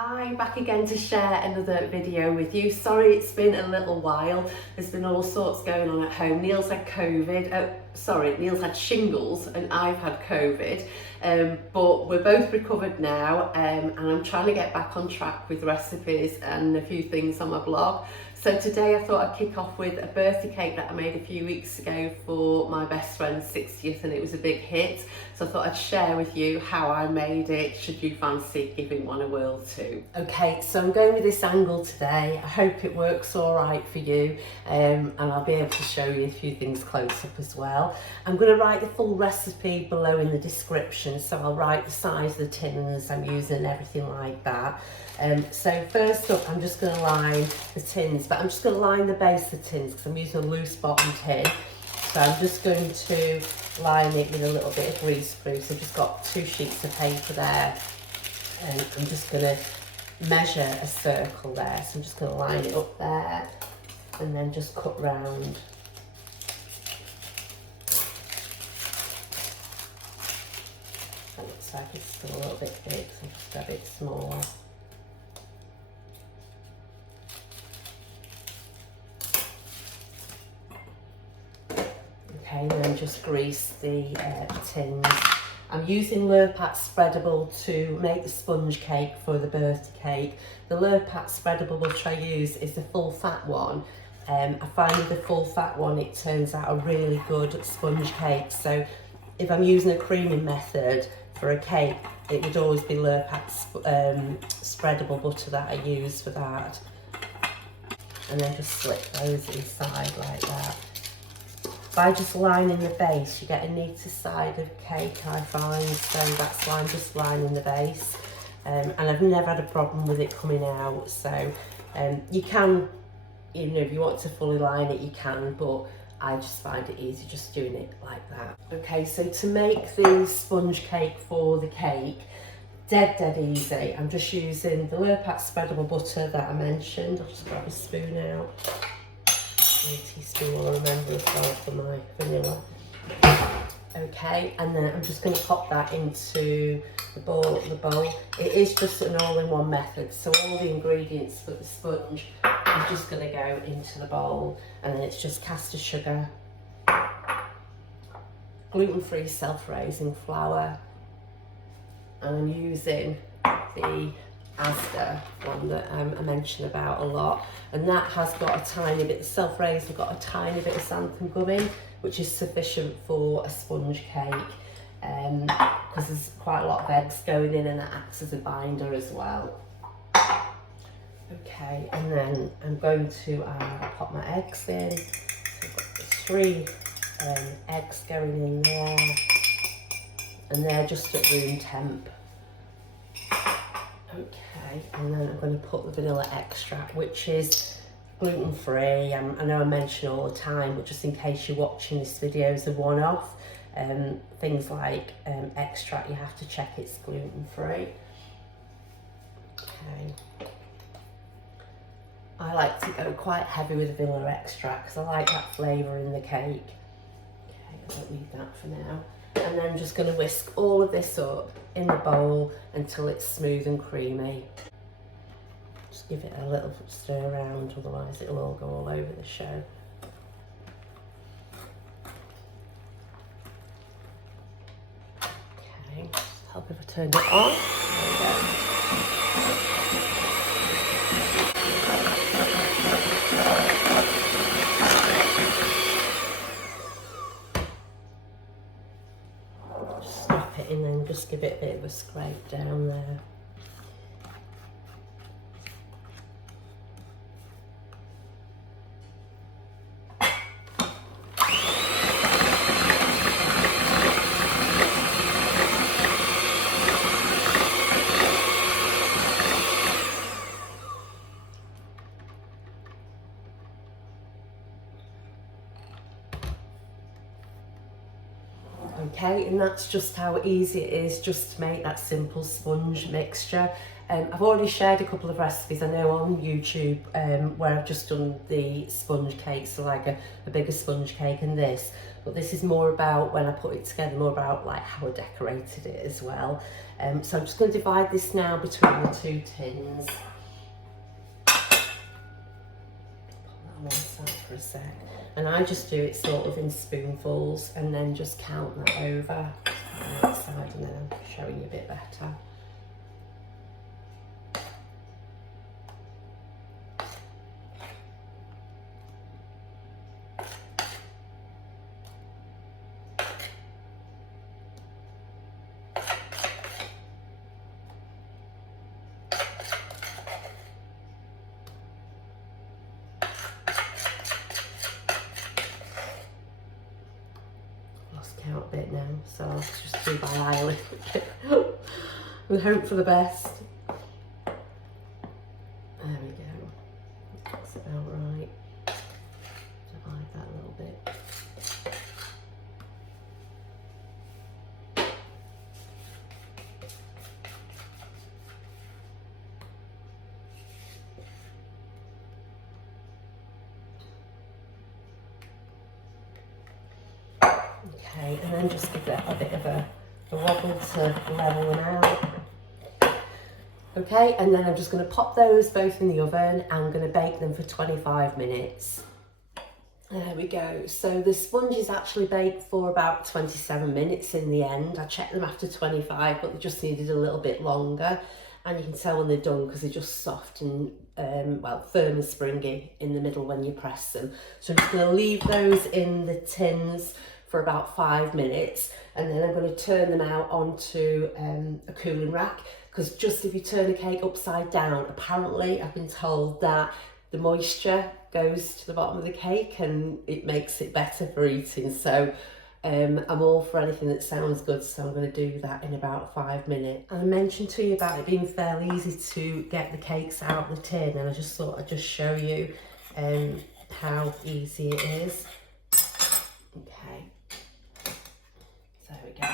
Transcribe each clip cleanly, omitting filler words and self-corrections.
Hi, back again to share another video with you. Sorry it's been a little while. There's been all sorts going on at home. Neil's had COVID, Neil's had shingles and I've had COVID, but we're both recovered now, and I'm trying to get back on track with recipes and a few things on my blog. So today I thought I'd kick off with a birthday cake that I made a few weeks ago for my best friend's 60th, and it was a big hit. So I thought I'd share with you how I made it, should you fancy giving one a whirl too. Okay, so I'm going with this angle today. I hope it works all right for you, and I'll be able to show you a few things close up as well. I'm going to write the full recipe below in the description, so I'll write the size of the tins I'm using and everything like that. So first up, I'm just going to line the tins, but I'm just going to line the base of the tins because I'm using a loose bottom tin. So I'm just going to line it with a little bit of greaseproof. So I've just got 2 sheets of paper there, and I'm just going to measure a circle there. So I'm just going to line it up there and then just cut round. That looks like it's still a little bit big, so I'll just grab it smaller. Okay, and then just grease the tins. I'm using Lurpak spreadable to make the sponge cake for the birthday cake. The Lurpak spreadable which I use is the full fat one. I find with the full fat one it turns out a really good sponge cake. So if I'm using a creaming method for a cake, it would always be Lurpak spreadable butter that I use for that. And then just slip those inside like that. By just lining the base, you get a neater side of cake, I find, so that's why I'm just lining the base. And I've never had a problem with it coming out, so you can, if you want to fully line it, you can, but I just find it easy just doing it like that. Okay, so to make the sponge cake for the cake, dead easy. I'm just using the Lurpak spreadable butter that I mentioned. I'll just grab a spoon out. A teaspoon will remember as well for my vanilla. Okay, and then I'm just going to pop that into the bowl. It is just an all-in-one method, so all the ingredients for the sponge are just going to go into the bowl, and then it's just caster sugar, gluten-free self-raising flour, and I'm using the Asda one that I mention about a lot, and that has got a tiny bit of self-raised, got a tiny bit of xanthan gum in, which is sufficient for a sponge cake, because there's quite a lot of eggs going in, and that acts as a binder as well. Okay, and then I'm going to pop my eggs in. So I've got 3 eggs going in there, and they're just at room temp. Okay, and then I'm going to put the vanilla extract, which is gluten-free. I know I mention all the time, but just in case you're watching this video as a one-off, things like extract, you have to check it's gluten-free. Okay. I like to go quite heavy with the vanilla extract because I like that flavour in the cake. Okay, I don't need that for now. And then I'm just going to whisk all of this up in the bowl until it's smooth and creamy. Just give it a little stir around, otherwise it'll all go all over the show. Okay, just help if I turned it on. There we go. Stop it and then just give it a bit of a scrape down there. Okay, and that's just how easy it is just to make that simple sponge mixture. I've already shared a couple of recipes, I know, on YouTube where I've just done the sponge cake, so like a bigger sponge cake and this. But this is more about when I put it together, more about like how I decorated it as well. So I'm just going to divide this now between the 2 tins. Put that on one side for a sec. And I just do it sort of in spoonfuls and then just count that over. On that side, and then I'm showing you a bit better. Count a bit now, so I'll just do by eye a little bit and hope for the best. There we go, that's about right. Divide that a little bit. Okay, and then just give it a bit of a wobble to level them out. Okay, and then I'm just going to pop those both in the oven. I'm going to bake them for 25 minutes. There we go. So the sponges actually baked for about 27 minutes in the end. I checked them after 25, but they just needed a little bit longer. And you can tell when they're done because they're just soft and well, firm and springy in the middle when you press them. So I'm just going to leave those in the tins for about 5 minutes, and then I'm going to turn them out onto a cooling rack, because just if you turn a cake upside down, apparently I've been told that the moisture goes to the bottom of the cake and it makes it better for eating. So I'm all for anything that sounds good, so I'm going to do that in about 5 minutes. And I mentioned to you about it being fairly easy to get the cakes out of the tin, and I just thought I'd just show you how easy it is. Okay. There we go.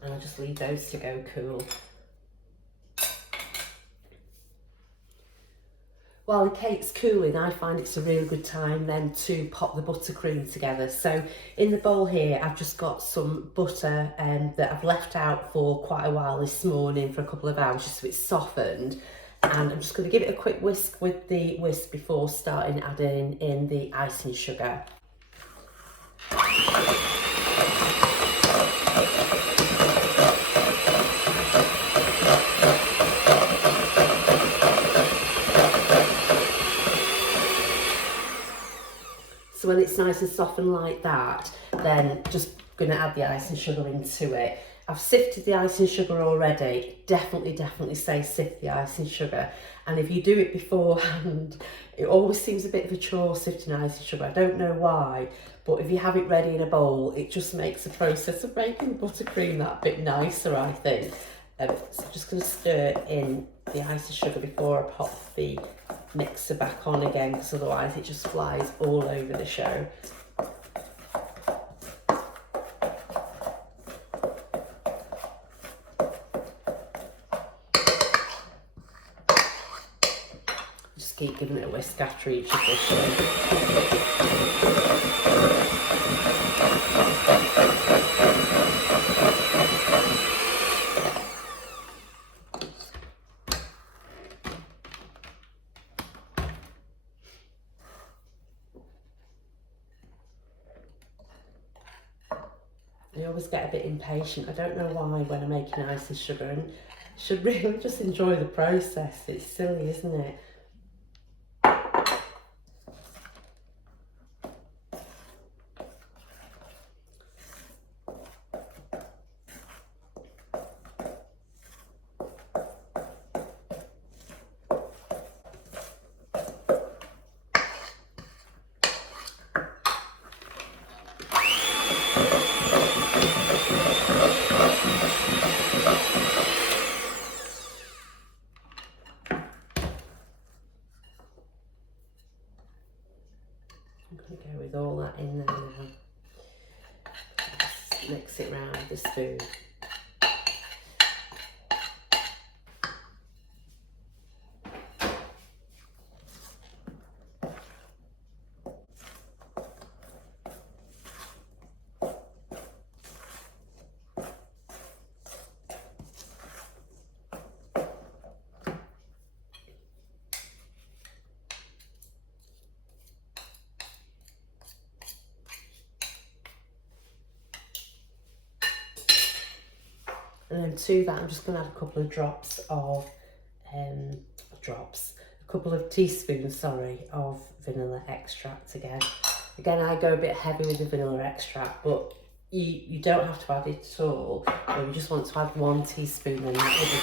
And I'll just leave those to go cool. While the cake's cooling, I find it's a really good time then to pop the buttercream together. So in the bowl here, I've just got some butter that I've left out for quite a while this morning, for a couple of hours, just so it's softened. And I'm just going to give it a quick whisk with the whisk before starting adding in the icing sugar. So when it's nice and softened like that, then just going to add the icing sugar into it. I've sifted the icing sugar already. Definitely say sift the icing sugar. And if you do it beforehand, it always seems a bit of a chore sifting icing sugar. I don't know why, but if you have it ready in a bowl, it just makes the process of making buttercream that bit nicer, I think. So I'm just going to stir in the icing sugar before I pop the mixer back on again, because otherwise it just flies all over the show. Just keep giving it a whisk after each addition. I always get a bit impatient. I don't know why when I'm making icing sugar, and I should really just enjoy the process. It's silly, isn't it? mix it round with the spoon. And then to that, I'm just going to add a couple of drops of, a couple of teaspoons, sorry, of vanilla extract again. Again, I go a bit heavy with the vanilla extract, but you don't have to add it at all. Or you just want to add 1 teaspoon and that will be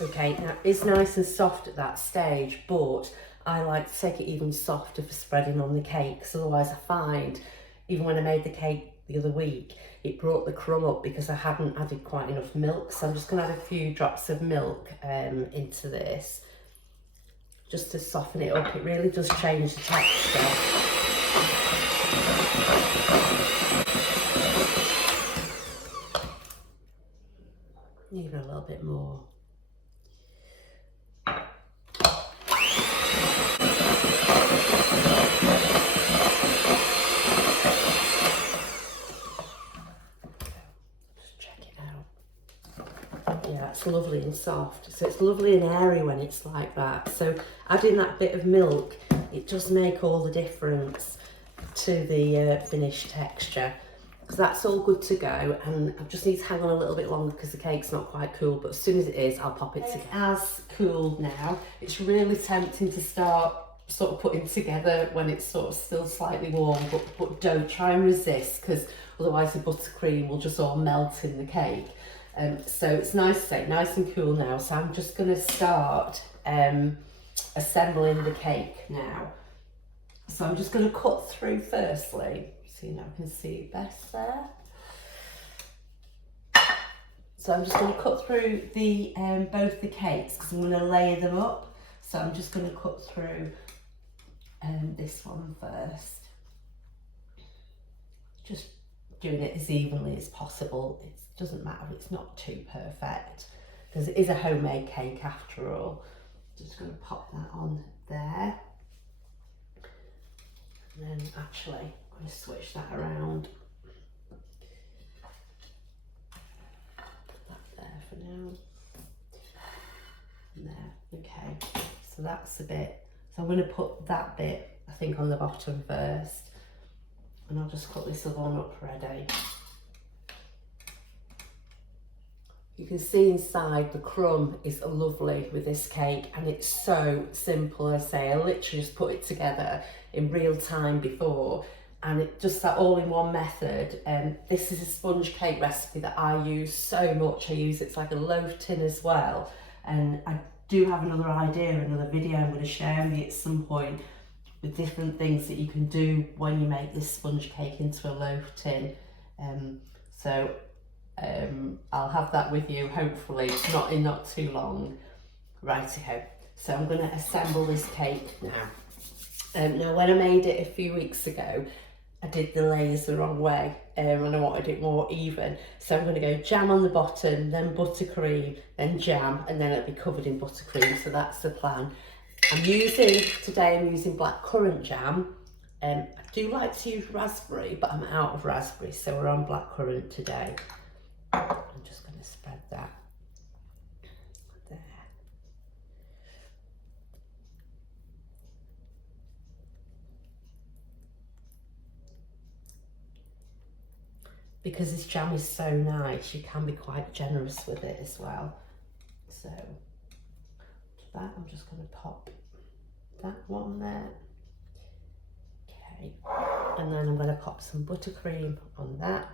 fine. Okay, now it's nice and soft at that stage, but I like to take it even softer for spreading on the cake, because otherwise I find, even when I made the cake the other week, it brought the crumb up because I hadn't added quite enough milk. So I'm just going to add a few drops of milk into this, just to soften it up. It really does change the texture. Even a little bit more. Yeah, it's lovely and soft. So it's lovely and airy when it's like that. So adding that bit of milk, it does make all the difference to the finished texture. So that's all good to go, and I just need to hang on a little bit longer because the cake's not quite cool, but as soon as it is, I'll pop it together. It has cooled now. It's really tempting to start sort of putting together when it's sort of still slightly warm, but don't try and resist, because otherwise the buttercream will just all melt in the cake. So it's nice and cool now. So I'm just going to start assembling the cake now. So I'm just going to cut through firstly. See, now I can see it best there. So I'm just going to cut through the both the cakes, because I'm going to layer them up. So I'm just going to cut through this one first. Just doing it as evenly as possible. It doesn't matter if it's not too perfect, because it is a homemade cake after all. Just going to pop that on there. And then actually, I'm going to switch that around. Put that there for now. And there, okay. So that's a bit. So I'm going to put that bit, I think, on the bottom first. And I'll just cut this other one up ready. You can see inside the crumb is lovely with this cake, and it's so simple. I say, I literally just put it together in real time before, and it just that all-in-one method. And this is a sponge cake recipe that I use so much. I use it's like a loaf tin as well, and I do have another idea, another video I'm going to share with you at some point, with different things that you can do when you make this sponge cake into a loaf tin. I'll have that with you hopefully not too long. Righty-ho. So I'm going to assemble this cake now. Now when I made it a few weeks ago, I did the layers the wrong way, and I wanted it more even. So I'm going to go jam on the bottom, then buttercream, then jam, and then it'll be covered in buttercream. So that's the plan. Today I'm using blackcurrant jam. I do like to use raspberry, but I'm out of raspberry, so we're on blackcurrant today. I'm just going to spread that there. Because this jam is so nice, you can be quite generous with it as well. So that, I'm just going to pop that one there. Okay, and then I'm going to pop some buttercream on that.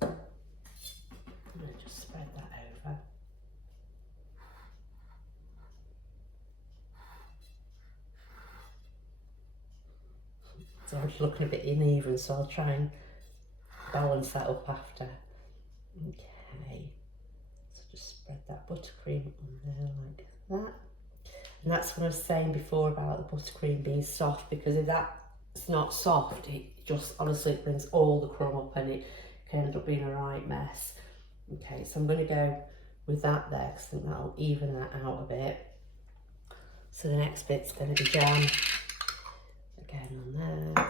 I'm going to just spread that over. It's already looking a bit uneven, so I'll try and balance that up after. Okay, so Just spread that buttercream on there like that. And that's what I was saying before about the buttercream being soft, because if that's not soft, it just honestly brings all the crumb up and it can end up being a right mess. Okay, so I'm going to go with that there because I think that'll even that out a bit. So the next bit's going to be jam. Again on there.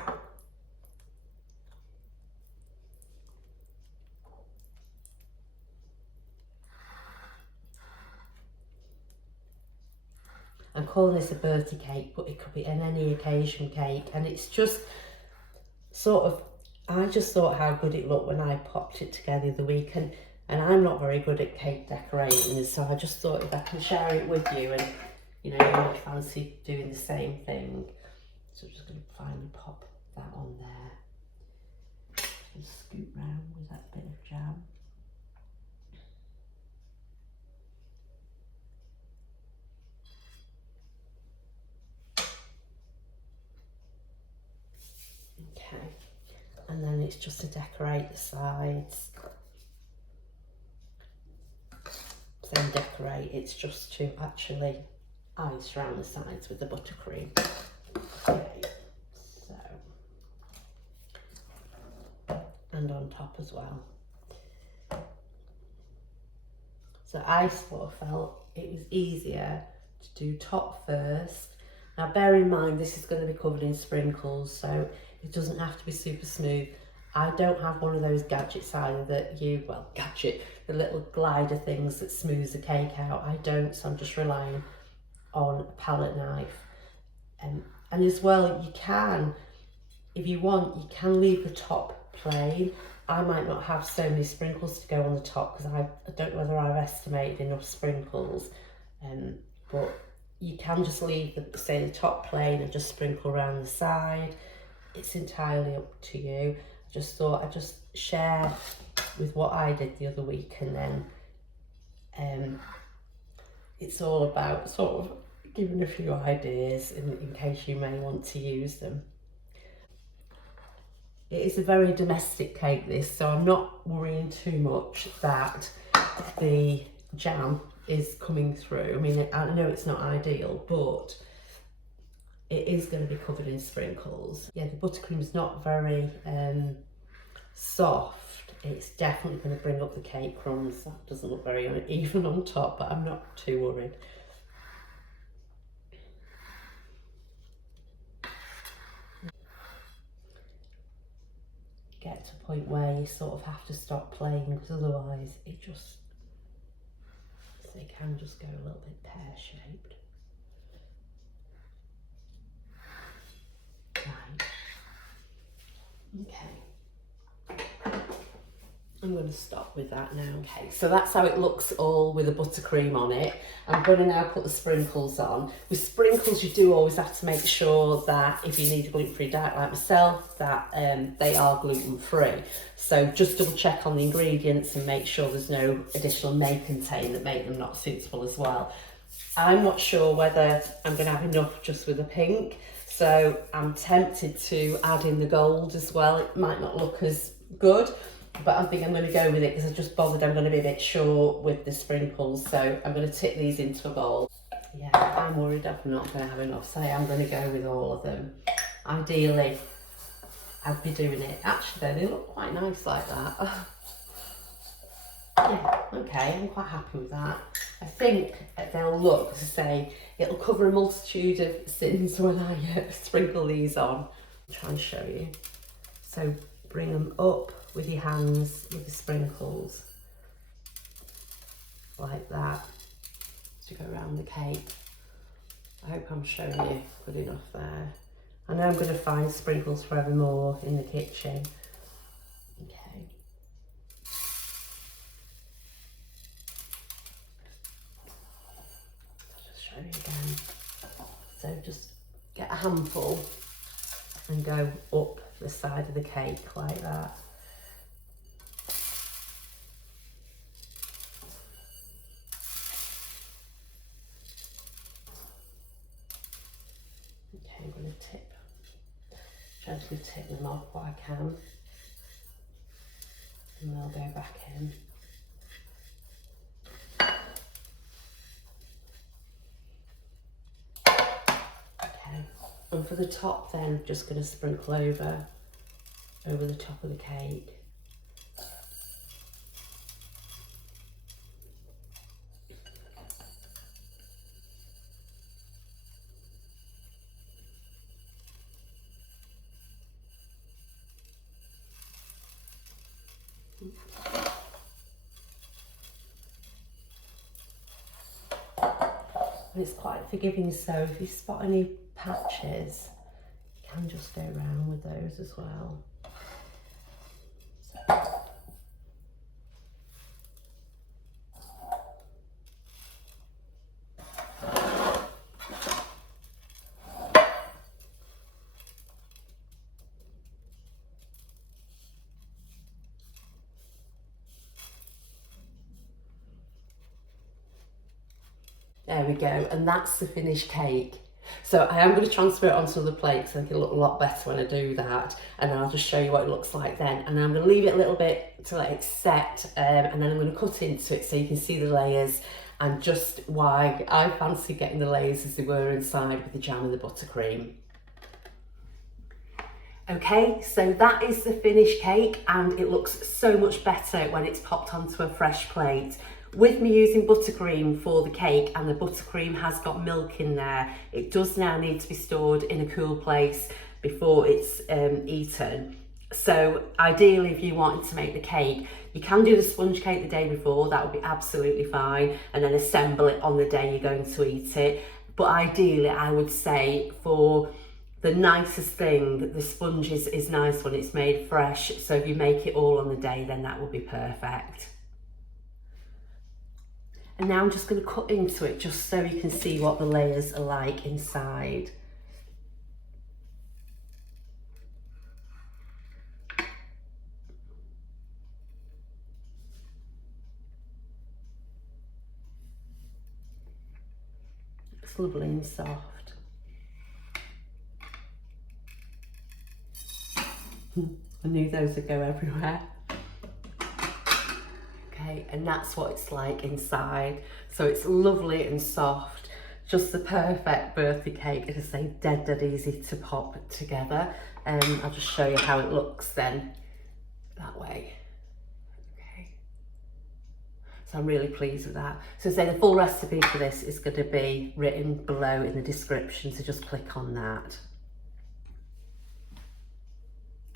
I'm calling this a birthday cake, but it could be an any occasion cake, and it's just sort of, I just thought how good it looked when I popped it together the week, and I'm not very good at cake decorating, so I just thought if I can share it with you and you know you might fancy doing the same thing. So I'm just going to finally pop that on there and scoop round with that bit of jam. Okay, and then it's just to decorate the sides. Then decorate, it's just to actually ice around the sides with the buttercream. Okay, so, and on top as well. So I sort of felt it was easier to do top first. Now bear in mind this is going to be covered in sprinkles, so it doesn't have to be super smooth. I don't have one of those gadgets either that the little glider things that smooths the cake out. I don't, so I'm just relying on a palette knife. And as well, you can, if you want, you can leave the top plain. I might not have so many sprinkles to go on the top because I don't know whether I've estimated enough sprinkles, but you can just leave the top plain and just sprinkle around the side. It's entirely up to you. I just thought I'd just share with what I did the other week, and then it's all about sort of giving a few ideas in case you may want to use them. It is a very domestic cake, this, so I'm not worrying too much that the jam is coming through. I mean, I know it's not ideal, but it is going to be covered in sprinkles. Yeah, the buttercream's not very soft. It's definitely going to bring up the cake crumbs. That doesn't look very even on top, but I'm not too worried. Get to a point where you sort of have to stop playing, because otherwise it can just go a little bit pear-shaped. Right. Okay. I'm going to stop with that now. Okay, so that's how it looks all with the buttercream on it. I'm going to now put the sprinkles on. With sprinkles, you do always have to make sure that if you need a gluten-free diet like myself, that they are gluten-free. So just double check on the ingredients and make sure there's no additional may contain that make them not suitable as well. I'm not sure whether I'm going to have enough just with the pink, so I'm tempted to add in the gold as well. It might not look as good, but I think I'm going to go with it because I just bothered I'm going to be a bit short with the sprinkles, so I'm going to tip these into a bowl. Yeah, I'm worried I'm not going to have enough, so I'm going to go with all of them. Ideally, I'd be doing it. Actually, they look quite nice like that. Yeah, okay, I'm quite happy with that. I think they'll look, as I say, it'll cover a multitude of sins when I sprinkle these on. I'll try and show you. So bring them up with your hands with the sprinkles, like that, to go around the cake. I hope I'm showing you good enough there. I know I'm going to find sprinkles forevermore in the kitchen. Okay. Show you again. So just get a handful and go up the side of the cake like that. Okay, I'm going to gently tip them off what I can, and they'll go back in. And for the top then, I'm just going to sprinkle over the top of the cake. And it's quite forgiving, so if you spot any patches, you can just go around with those as well. There we go, and that's the finished cake. So I am going to transfer it onto the plate so it'll look a lot better when I do that, and then I'll just show you what it looks like then. And I'm going to leave it a little bit to let it set, and then I'm going to cut into it so you can see the layers and just why I fancy getting the layers as they were inside with the jam and the buttercream. Okay, so that is the finished cake, and it looks so much better when it's popped onto a fresh plate. With me using buttercream for the cake, and the buttercream has got milk in there, it does now need to be stored in a cool place before it's eaten. So ideally, if you wanted to make the cake, you can do the sponge cake the day before, that would be absolutely fine, and then assemble it on the day you're going to eat it. But ideally, I would say for the nicest thing, the sponge is nice when it's made fresh, so if you make it all on the day, then that would be perfect. And now I'm just going to cut into it just so you can see what the layers are like inside. It's lovely and soft. I knew those would go everywhere. Okay, and that's what it's like inside. So it's lovely and soft, just the perfect birthday cake. As I say, dead easy to pop together. I'll just show you how it looks then, that way. Okay, so I'm really pleased with that. So say the full recipe for this is going to be written below in the description, so just click on that.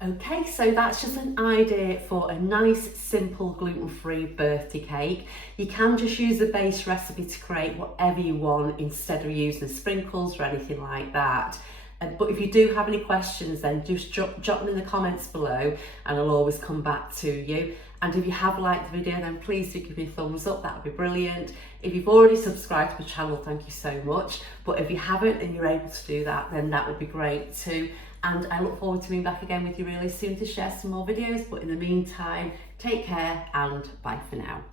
Okay, so that's just an idea for a nice, simple, gluten-free birthday cake. You can just use the base recipe to create whatever you want instead of using sprinkles or anything like that. But if you do have any questions, then just drop them in the comments below and I'll always come back to you. And if you have liked the video, then please do give me a thumbs up, that would be brilliant. If you've already subscribed to my channel, thank you so much. But if you haven't and you're able to do that, then that would be great too. And I look forward to being back again with you really soon to share some more videos. But in the meantime, take care and bye for now.